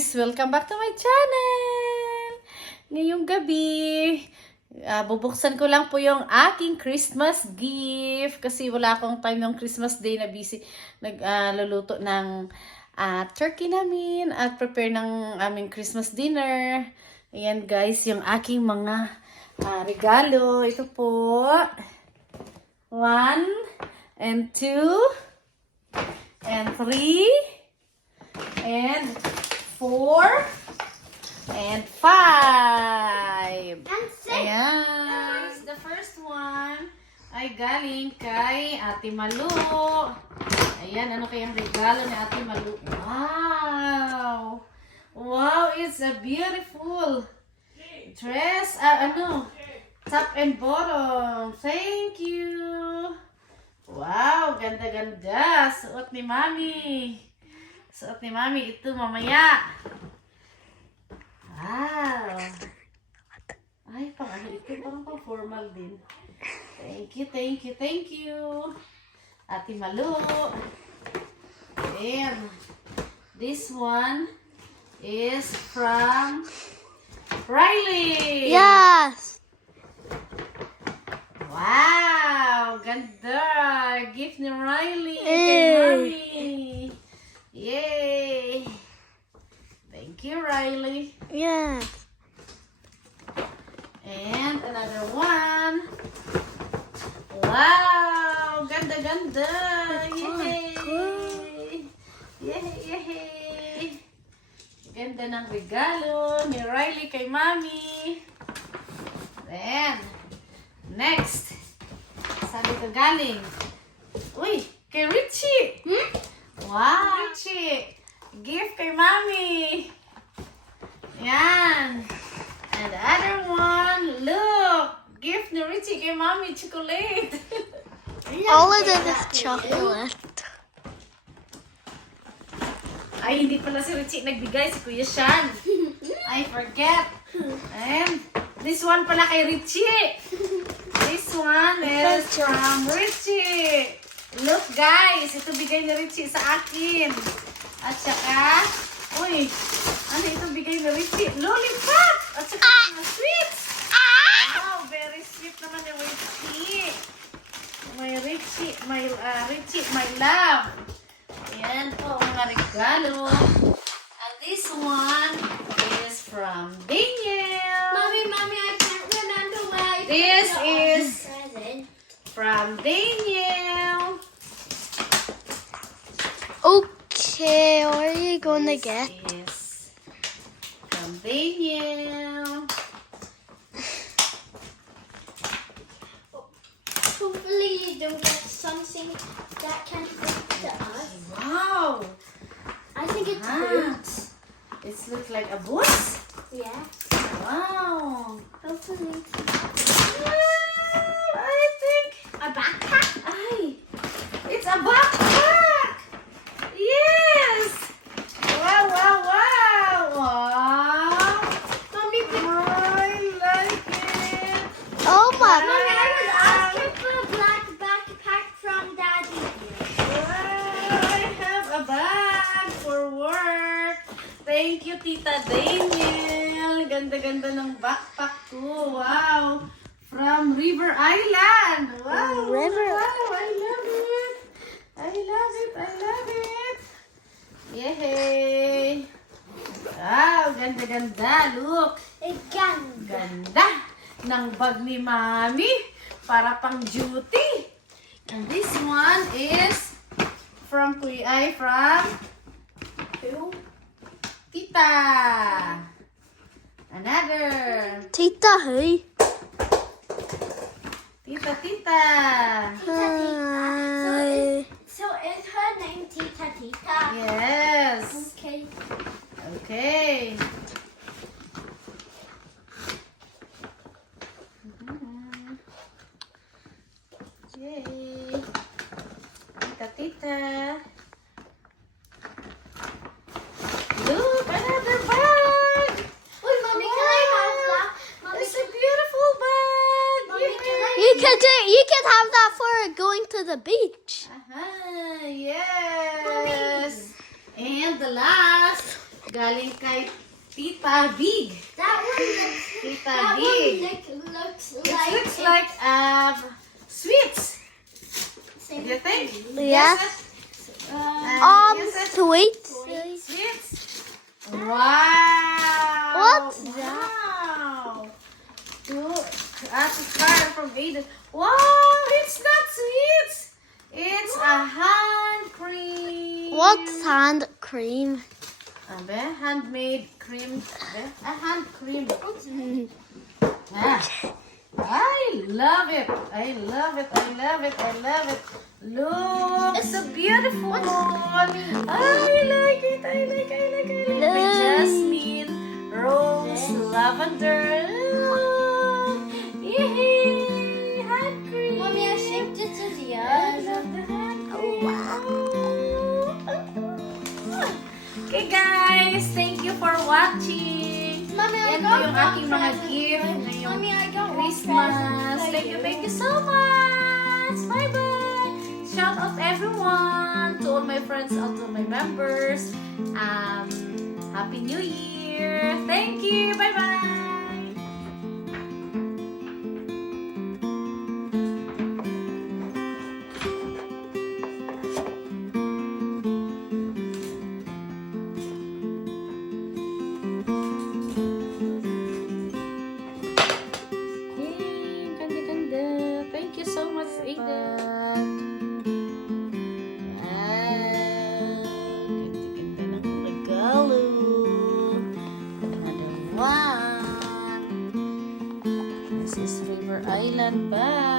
guys! Welcome back to my channel! Ngayong gabi, bubuksan ko lang po yung aking Christmas gift kasi wala akong time ng Christmas day na busy nagluluto ng turkey namin at prepare ng aming Christmas dinner. Ayan guys, yung aking mga regalo. Ito po. 1 and 2 and 3 and 4 and 5. And 6. Ayan. The first one ay galing kay Ate Malu. Ayan, ano kayang regalo ni Ate Malu? Wow! Wow, it's a beautiful dress. Top and bottom. Thank you. Wow, ganda-ganda. Suot ni Mami. Suot ni Mami ito mamaya. Wow. Ay, pang ano ito? Parang pang formal din. Thank you, thank you, thank you. Ate Malu. And this one is from Riley. Yes. Wow, ganda. Gift ni Riley. Kay Hey. Mami. Yay. Thank you, Riley. Yes. And another one. Wow, ganda, ganda. Yay. Yay, yay. Ganda ng regalo ni Riley kay Mami. Then, next. Saan ito galing? Uy, kay Richie. Wow, Richie. Gift kay Mami. Yan. And the other one, look. Gift ni Richie kay Mami, chocolate. All of it is chocolate. Ay, hindi pala si Richie nagbigay, si Kuya Shan. I forget. And this one pala kay Richie. This one is from Richie. Look guys, ito bigay ni Richie sa akin. At saka, uy, ano ito bigay ni Richie? Lollipop! At saka mga sweets. Wow, very sweet naman ni Richie. Richie, my love. Ayan po ang mga regalo. And this one is from Daniel. Mommy, I can't remember where I This put it is on the present. from Daniel. Okay, what are you gonna This get? is from Daniel. Hopefully you don't get something that can fit to us. Wow. I think it's Ah. boots. It looks like a boots. Yeah. Wow. Hopefully. I think A backpack? it's a backpack. Yes. Wow, wow, wow. Wow. Mommy, I like it. oh my. Wow. Mommy, I was asking for a black backpack from Daddy. Wow, I have a bag for work. Thank you, Tita Daniel. Ganda-ganda ng backpack ko. Wow. From River Island. Wow. River. Wow, I love it. I love it. I love it. Yay. Wow, ganda-ganda. Look. Again. Ganda ng bag ni Mami para pang duty. And this one is from from Who? Tita. Another. Tita, hey. Tita. Hi. So is her name Tita Tita? Yes. Okay. Okay. Mhm. Yay. Tita. Look, another bag. Wait, Mommy, can I have that? Mommy, It's a beautiful bag. Mommy, can I? Yay. You can have that for going to the beach. Yes. And the last Galing kay Tita Big. That one looks. Tita That Big. one looks It like. looks like sweets. Same. Do you think? Yeah. Yes, yes, yes. Sweet. Sweets. Wow. What's wow. That's a card from Aiden. Wow, it's not sweets. It's a hand cream. What's hand cream? Abe, handmade cream. Abe, a hand cream. Ah, I love it. I love it. I love it. I love it. Look, it's so beautiful. I like it. I like it. By jasmine, rose, lavender. Yay! Hand cream. Mommy, I shaped it as I yours. love the hand cream. Wow. Okay guys, thank you for watching. Mommy, I Yan po got yung one aking mga present. gift ngayong Mommy, I got one Christmas. present. Thank you so much. Bye-bye. Shout out everyone, to all my friends, out to my members. Happy New Year. Thank you. Bye-bye. Yay, ganda-ganda. Thank you so much, Aiden. Ganda-ganda ng regalo. Another one. This is River Island bag.